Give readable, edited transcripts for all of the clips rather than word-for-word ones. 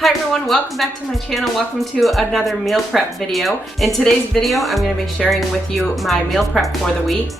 Hi everyone, welcome back to my channel. Welcome to another meal prep video. In today's video, I'm going to be sharing with you my meal prep for the week.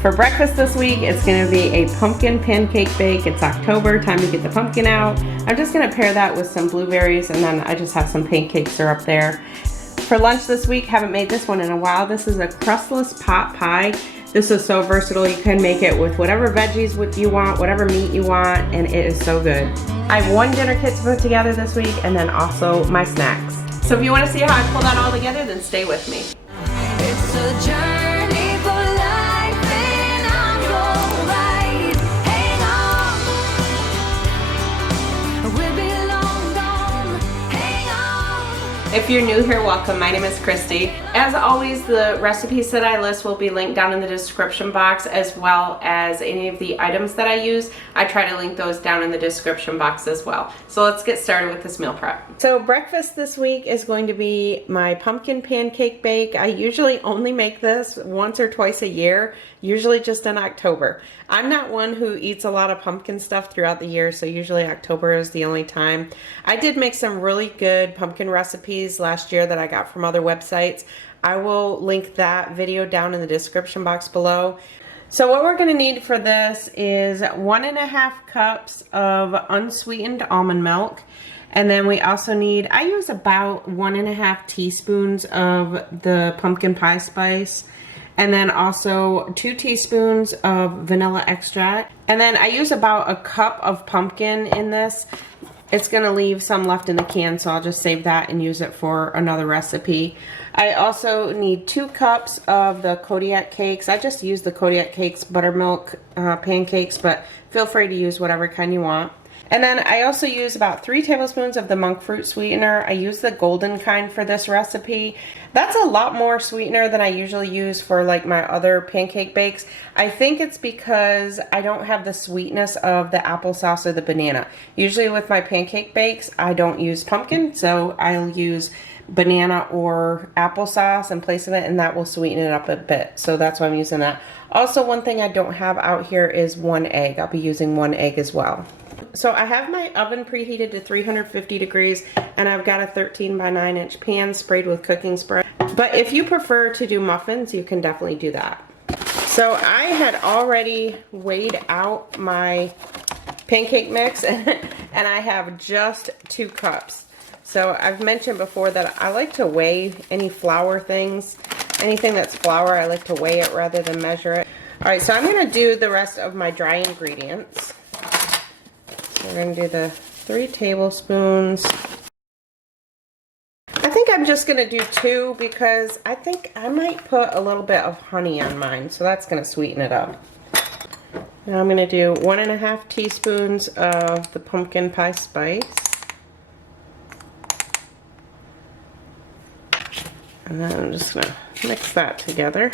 For breakfast this week, it's going to be a pumpkin pancake bake. It's October, time to get the pumpkin out. I'm just going to pair that with some blueberries, and then I just have some pancake syrup there. For lunch this week, haven't made this one in a while. This is a crustless pot pie. This is so versatile. You can make it with whatever veggies you want, whatever meat you want, and it is so good. I have one dinner kit to put together this week, and then also my snacks. So if you want to see how I pull that all together, then stay with me. It's a journey for life, and I'm your ride. Hang on, we'll be long gone. Hang on. If you're new here, welcome. My name is Kristi. As always, the recipes that I list will be linked down in the description box, as well as any of the items that I use. I try to link those down in the description box as well. So let's get started with this meal prep. So breakfast this week is going to be my pumpkin pancake bake. I usually only make this once or twice a year, usually just in October. I'm not one who eats a lot of pumpkin stuff throughout the year, so usually October is the only time. I did make some really good pumpkin recipes last year that I got from other websites. I will link that video down in the description box below. So what we're going to need for this is 1.5 cups of unsweetened almond milk. And then we also need, I use about 1.5 teaspoons of the pumpkin pie spice. And then also 2 teaspoons of vanilla extract. And then I use about a cup of pumpkin in this. It's going to leave some left in the can, so I'll just save that and use it for another recipe. I also need 2 cups of the Kodiak cakes. I just use the Kodiak cakes buttermilk pancakes, but feel free to use whatever kind you want. And then I also use about 3 tablespoons of the monk fruit sweetener. I use the golden kind for this recipe. That's a lot more sweetener than I usually use for like my other pancake bakes. I think it's because I don't have the sweetness of the applesauce or the banana. Usually with my pancake bakes, I don't use pumpkin, so I'll use banana or applesauce in place of it, and that will sweeten it up a bit. So that's why I'm using that. Also, one thing I don't have out here is 1 egg. I'll be using 1 egg as well. So I have my oven preheated to 350 degrees, and I've got a 13 by 9 inch pan sprayed with cooking spray. But if you prefer to do muffins, you can definitely do that. So I had already weighed out my pancake mix, and I have just 2 cups. So I've mentioned before that I like to weigh any flour things. Anything that's flour, I like to weigh it rather than measure it. Alright, so I'm going to do the rest of my dry ingredients. So we're going to do the 3 tablespoons. I think I'm just going to do 2 because I think I might put a little bit of honey on mine. So that's going to sweeten it up. Now I'm going to do 1.5 teaspoons of the pumpkin pie spice. And then I'm just going to mix that together.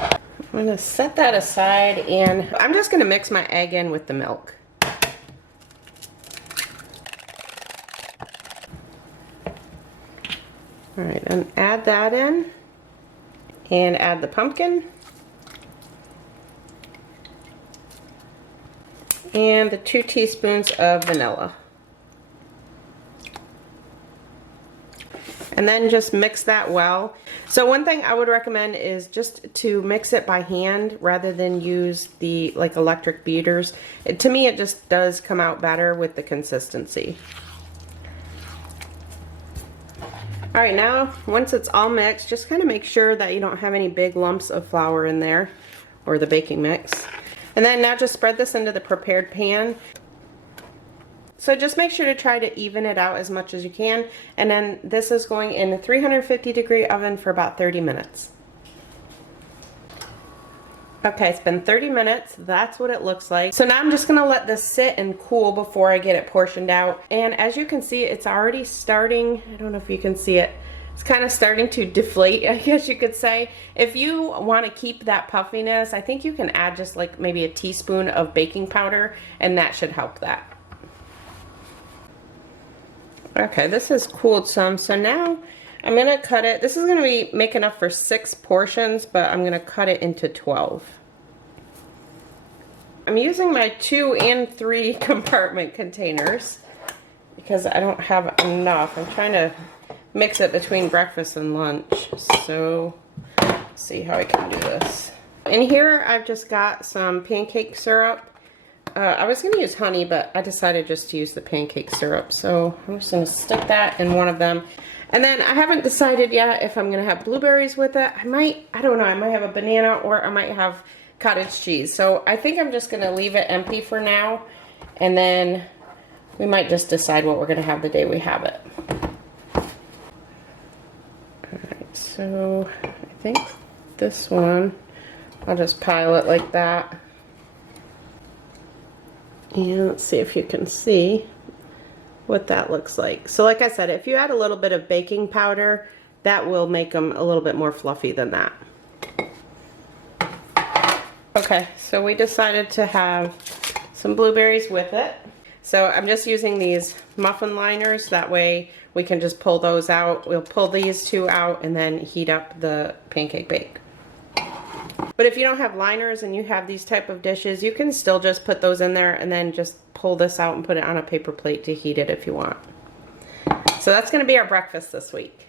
I'm going to set that aside, and I'm just going to mix my egg in with the milk. Alright, and add that in, and add the pumpkin, and the 2 teaspoons of vanilla. And then just mix that well. So one thing I would recommend is just to mix it by hand rather than use the like electric beaters. To me, it just does come out better with the consistency. All right, now once it's all mixed, just kind of make sure that you don't have any big lumps of flour in there or the baking mix. And then now just spread this into the prepared pan. So just make sure to try to even it out as much as you can. And then this is going in a 350 degree oven for about 30 minutes. Okay, it's been 30 minutes. That's what it looks like. So now I'm just going to let this sit and cool before I get it portioned out. And as you can see, it's already starting, I don't know if you can see it, it's kind of starting to deflate, I guess you could say. If you want to keep that puffiness, I think you can add just like maybe a teaspoon of baking powder, and that should help that. Okay, this has cooled some, so now I'm going to cut it. This is going to make enough for 6 portions, but I'm going to cut it into 12. I'm using my 2 and 3 compartment containers because I don't have enough. I'm trying to mix it between breakfast and lunch. So let's see how I can do this. In here I've just got some pancake syrup. I was going to use honey, but I decided just to use the pancake syrup. So I'm just going to stick that in one of them. And then I haven't decided yet if I'm going to have blueberries with it. I don't know, I might have a banana or I might have cottage cheese. So I think I'm just going to leave it empty for now. And then we might just decide what we're going to have the day we have it. Alright, so I think this one, I'll just pile it like that. And let's see if you can see what that looks like. So like I said, if you add a little bit of baking powder, that will make them a little bit more fluffy than that. Okay, so we decided to have some blueberries with it. So I'm just using these muffin liners. That way we can just pull those out. We'll pull these 2 out and then heat up the pancake bake. But if you don't have liners and you have these type of dishes, you can still just put those in there and then just pull this out and put it on a paper plate to heat it if you want. So that's going to be our breakfast this week.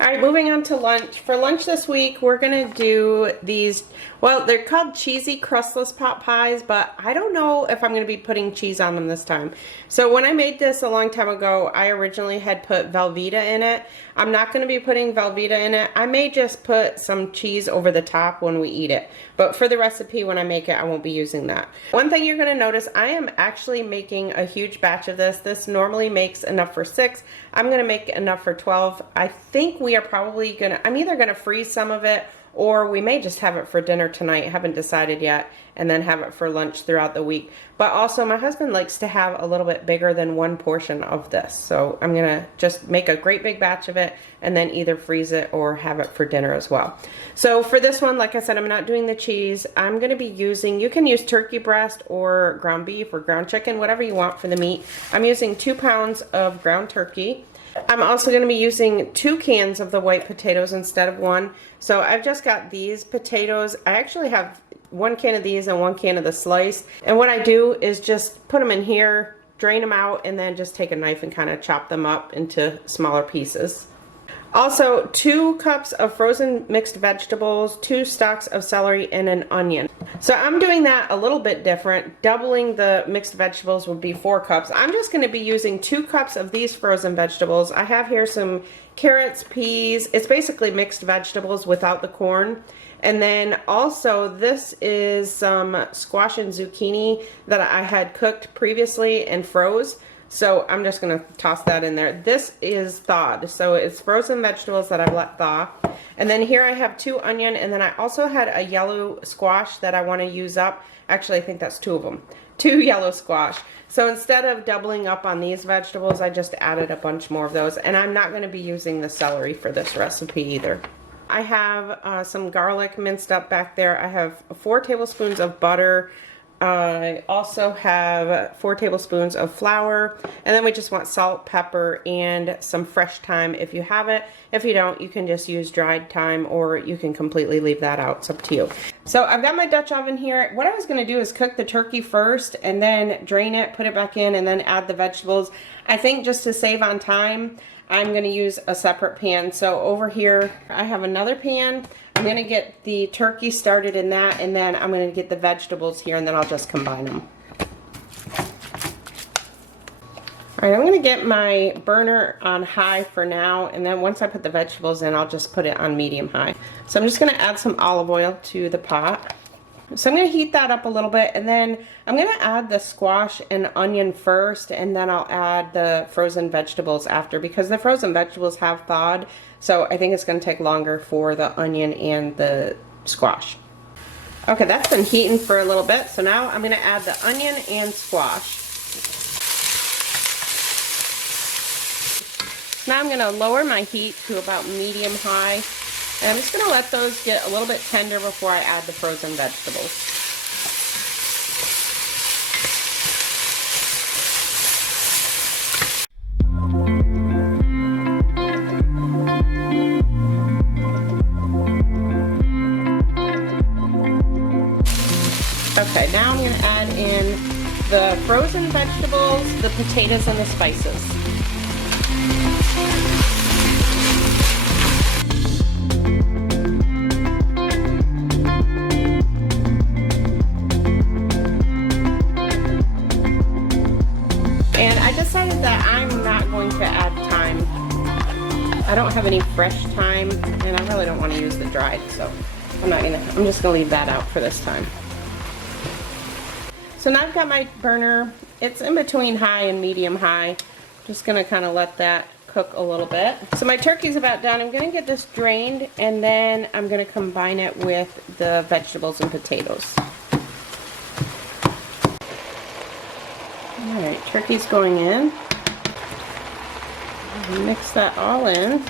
Alright, moving on to lunch. For lunch this week, we're going to do these, well, they're called cheesy crustless pot pies, but I don't know if I'm going to be putting cheese on them this time. So when I made this a long time ago, I originally had put Velveeta in it. I'm not going to be putting Velveeta in it. I may just put some cheese over the top when we eat it. But for the recipe, when I make it, I won't be using that. One thing you're going to notice, I am actually making a huge batch of this. This normally makes enough for 6. I'm going to make enough for 12. I think we are probably going to, I'm either going to freeze some of it or we may just have it for dinner tonight. Haven't decided yet, and then have it for lunch throughout the week. But also my husband likes to have a little bit bigger than one portion of this. So I'm going to just make a great big batch of it and then either freeze it or have it for dinner as well. So for this one, like I said, I'm not doing the cheese. I'm going to be using, you can use turkey breast or ground beef or ground chicken, whatever you want for the meat. I'm using 2 pounds of ground turkey. I'm also going to be using 2 cans of the white potatoes instead of 1. So I've just got these potatoes. I actually have 1 can of these and 1 can of the slice. And what I do is just put them in here, drain them out, and then just take a knife and kind of chop them up into smaller pieces. Also, 2 cups of frozen mixed vegetables, 2 stalks of celery, and an onion. So I'm doing that a little bit different. Doubling the mixed vegetables would be 4 cups. I'm just going to be using 2 cups of these frozen vegetables. I have here some carrots, peas. It's basically mixed vegetables without the corn. And then also this is some squash and zucchini that I had cooked previously and froze. So I'm just going to toss that in there. This is thawed, so it's frozen vegetables that I've let thaw. And then here I have 2 onion, and then I also had a yellow squash that I want to use up. Actually, I think that's 2 of them. 2 yellow squash. So instead of doubling up on these vegetables, I just added a bunch more of those. And I'm not going to be using the celery for this recipe either. I have some garlic minced up back there. I have 4 tablespoons of butter. I also have 4 tablespoons of flour, and then we just want salt, pepper, and some fresh thyme if you have it. If you don't, you can just use dried thyme, or you can completely leave that out. It's up to you. So I've got my Dutch oven here. What I was going to do is cook the turkey first and then drain it, put it back in, and then add the vegetables. I think just to save on time, I'm going to use a separate pan. So over here, I have another pan. I'm going to get the turkey started in that, and then I'm going to get the vegetables here, and then I'll just combine them. Alright, I'm going to get my burner on high for now, and then once I put the vegetables in, I'll just put it on medium high. So I'm just going to add some olive oil to the pot. So I'm going to heat that up a little bit, and then I'm going to add the squash and onion first, and then I'll add the frozen vegetables after, because the frozen vegetables have thawed, so I think it's going to take longer for the onion and the squash. Okay, that's been heating for a little bit, so now I'm going to add the onion and squash. Now I'm going to lower my heat to about medium high. And I'm just going to let those get a little bit tender before I add the frozen vegetables. Okay, now I'm gonna add in the frozen vegetables, the potatoes, and the spices. And I decided that I'm not going to add thyme. I don't have any fresh thyme, and I really don't want to use the dried, so I'm just gonna leave that out for this time. So now I've got my burner. It's in between high and medium high. Just gonna kind of let that cook a little bit. So my turkey's about done. I'm gonna get this drained, and then I'm gonna combine it with the vegetables and potatoes. All right, turkey's going in. Mix that all in.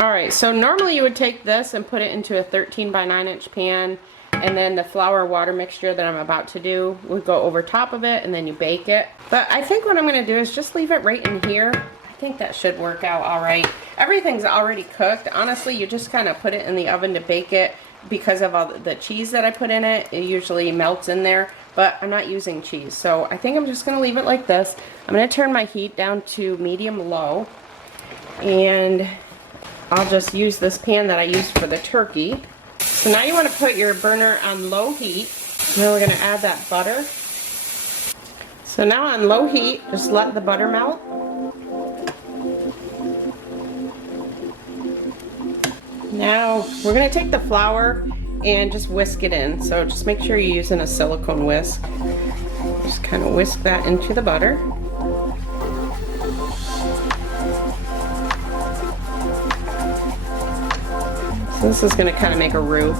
All right, so normally you would take this and put it into a 13 by 9 inch pan, and then the flour water mixture that I'm about to do would go over top of it, and then you bake it. But I think what I'm gonna do is just leave it right in here. I think that should work out all right. Everything's already cooked. Honestly, you just kind of put it in the oven to bake it. Because of all the cheese that I put in it, it usually melts in there, but I'm not using cheese. So I think I'm just gonna leave it like this. I'm gonna turn my heat down to medium low, and I'll just use this pan that I used for the turkey. So now you want to put your burner on low heat. Now we're going to add that butter. So now on low heat, just let the butter melt. Now we're going to take the flour and just whisk it in. So just make sure you're using a silicone whisk. Just kind of whisk that into the butter. So this is going to kind of make a roux.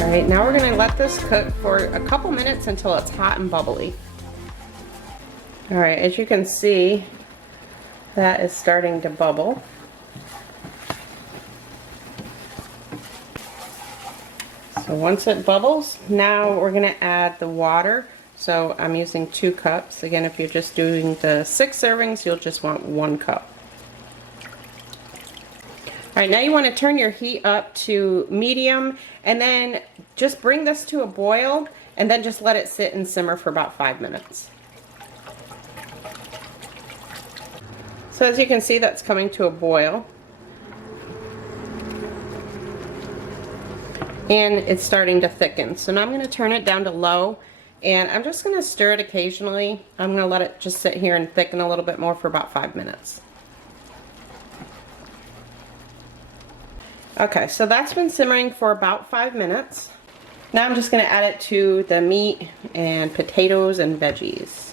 Alright, now we're going to let this cook for a couple minutes until it's hot and bubbly. Alright, as you can see, that is starting to bubble. So once it bubbles, now we're going to add the water. So I'm using 2 cups. Again, if you're just doing the 6 servings, you'll just want 1 cup. Alright, now you want to turn your heat up to medium, and then just bring this to a boil, and then just let it sit and simmer for about 5 minutes. So as you can see, that's coming to a boil. And it's starting to thicken. So now I'm going to turn it down to low, and I'm just going to stir it occasionally. I'm going to let it just sit here and thicken a little bit more for about 5 minutes. Okay, so that's been simmering for about 5 minutes. Now I'm just going to add it to the meat and potatoes and veggies.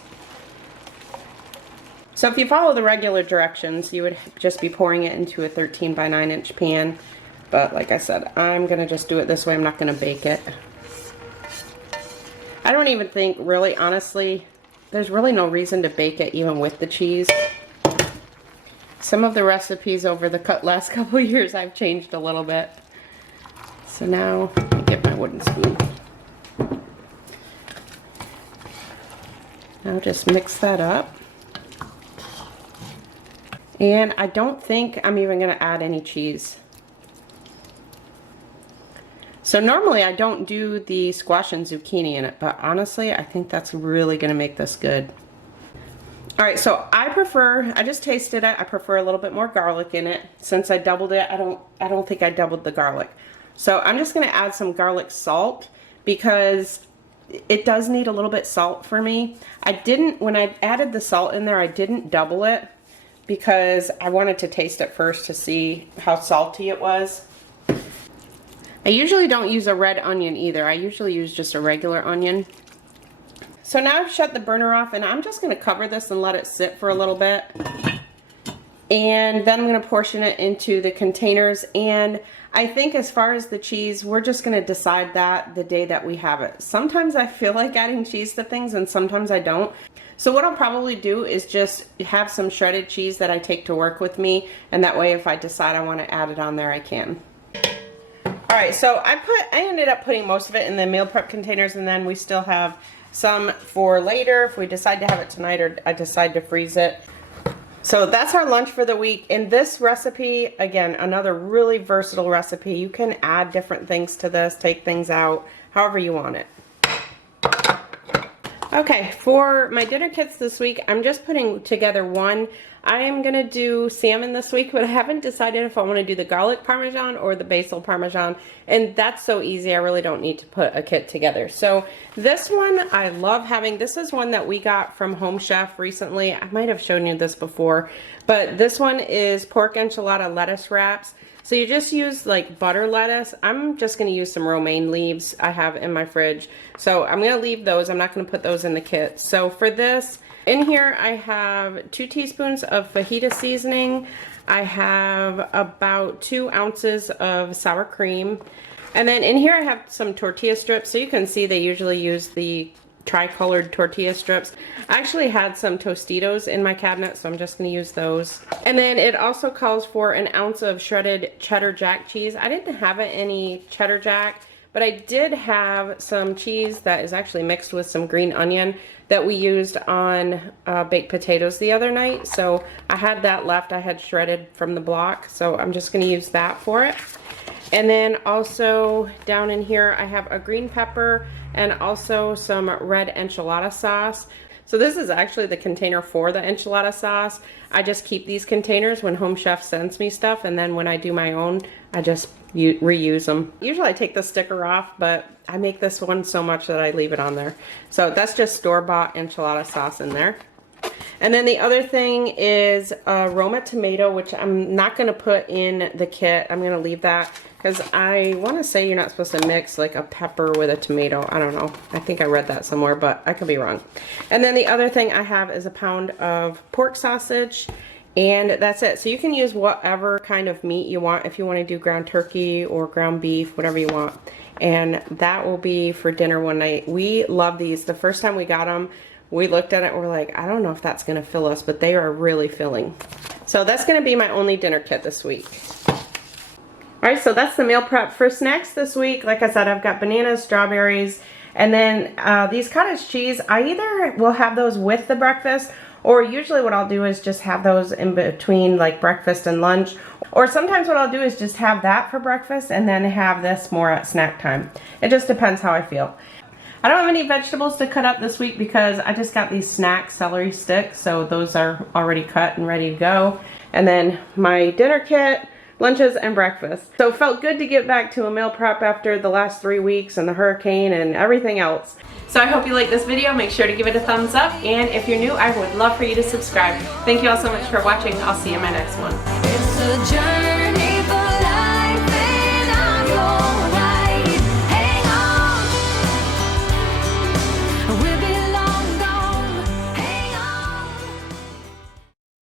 So if you follow the regular directions, you would just be pouring it into a 13 by 9 inch pan. But like I said, I'm going to just do it this way. I'm not going to bake it. I don't even think, really, honestly, there's really no reason to bake it even with the cheese. Some of the recipes over the last couple years I've changed a little bit. So now, let me get my wooden spoon. Now just mix that up. And I don't think I'm even going to add any cheese. So normally I don't do the squash and zucchini in it, but honestly I think that's really going to make this good. Alright, so I just tasted it, I prefer a little bit more garlic in it. Since I doubled it, I don't think I doubled the garlic. So I'm just going to add some garlic salt because it does need a little bit salt for me. When I added the salt in there, I didn't double it because I wanted to taste it first to see how salty it was. I usually don't use a red onion either. I usually use just a regular onion. So now I've shut the burner off, and I'm just going to cover this and let it sit for a little bit. And then I'm going to portion it into the containers. And I think as far as the cheese, we're just going to decide that the day that we have it. Sometimes I feel like adding cheese to things, and sometimes I don't. So what I'll probably do is just have some shredded cheese that I take to work with me, and that way if I decide I want to add it on there, I can. Alright, so I ended up putting most of it in the meal prep containers, and then we still have some for later if we decide to have it tonight or I decide to freeze it. So that's our lunch for the week. In this recipe, again, another really versatile recipe. You can add different things to this, take things out, however you want it. Okay, for my dinner kits this week, I'm just putting together one. I am gonna do salmon this week, but I haven't decided if I wanna do the garlic parmesan or the basil parmesan, and that's so easy, I really don't need to put a kit together. So this one I love having. This is one that we got from Home Chef recently. I might have shown you this before, but this one is pork enchilada lettuce wraps. So you just use like butter lettuce. I'm just going to use some romaine leaves I have in my fridge. So I'm going to leave those. I'm not going to put those in the kit. So for this, in here I have 2 teaspoons of fajita seasoning. I have about 2 ounces of sour cream. And then in here I have some tortilla strips. So you can see they usually use the tri-colored tortilla strips. I actually had some Tostitos in my cabinet, so I'm just going to use those. And then it also calls for an ounce of shredded cheddar jack cheese. I didn't have any cheddar jack, but I did have some cheese that is actually mixed with some green onion that we used on baked potatoes the other night. So I had that left. I had shredded from the block, so I'm just going to use that for it. And then also down in here I have a green pepper and also some red enchilada sauce. So this is actually the container for the enchilada sauce. I just keep these containers when Home Chef sends me stuff, and then when I do my own, I just reuse them. Usually I take the sticker off, but I make this one so much that I leave it on there. So that's just store-bought enchilada sauce in there. And then the other thing is Roma tomato, which I'm not going to put in the kit. I'm going to leave that because I want to say you're not supposed to mix like a pepper with a tomato. I don't know. I think I read that somewhere, but I could be wrong. And then the other thing I have is a pound of pork sausage, and that's it. So you can use whatever kind of meat you want if you want to do ground turkey or ground beef, whatever you want. And that will be for dinner one night. We love these. The first time we got them, we looked at it and we're like, I don't know if that's going to fill us, but they are really filling. So that's going to be my only dinner kit this week. Alright, so that's the meal prep for snacks this week. Like I said, I've got bananas, strawberries, and then these cottage cheese. I either will have those with the breakfast, or usually what I'll do is just have those in between like breakfast and lunch. Or sometimes what I'll do is just have that for breakfast and then have this more at snack time. It just depends how I feel. I don't have any vegetables to cut up this week because I just got these snack celery sticks, so those are already cut and ready to go. And then my dinner kit, lunches, and breakfast. So it felt good to get back to a meal prep after the last 3 weeks and the hurricane and everything else. So I hope you liked this video. Make sure to give it a thumbs up, and if you're new, I would love for you to subscribe. Thank you all so much for watching. I'll see you in my next one. It's a journey for life, and I'm your ride. Hang on, we'll be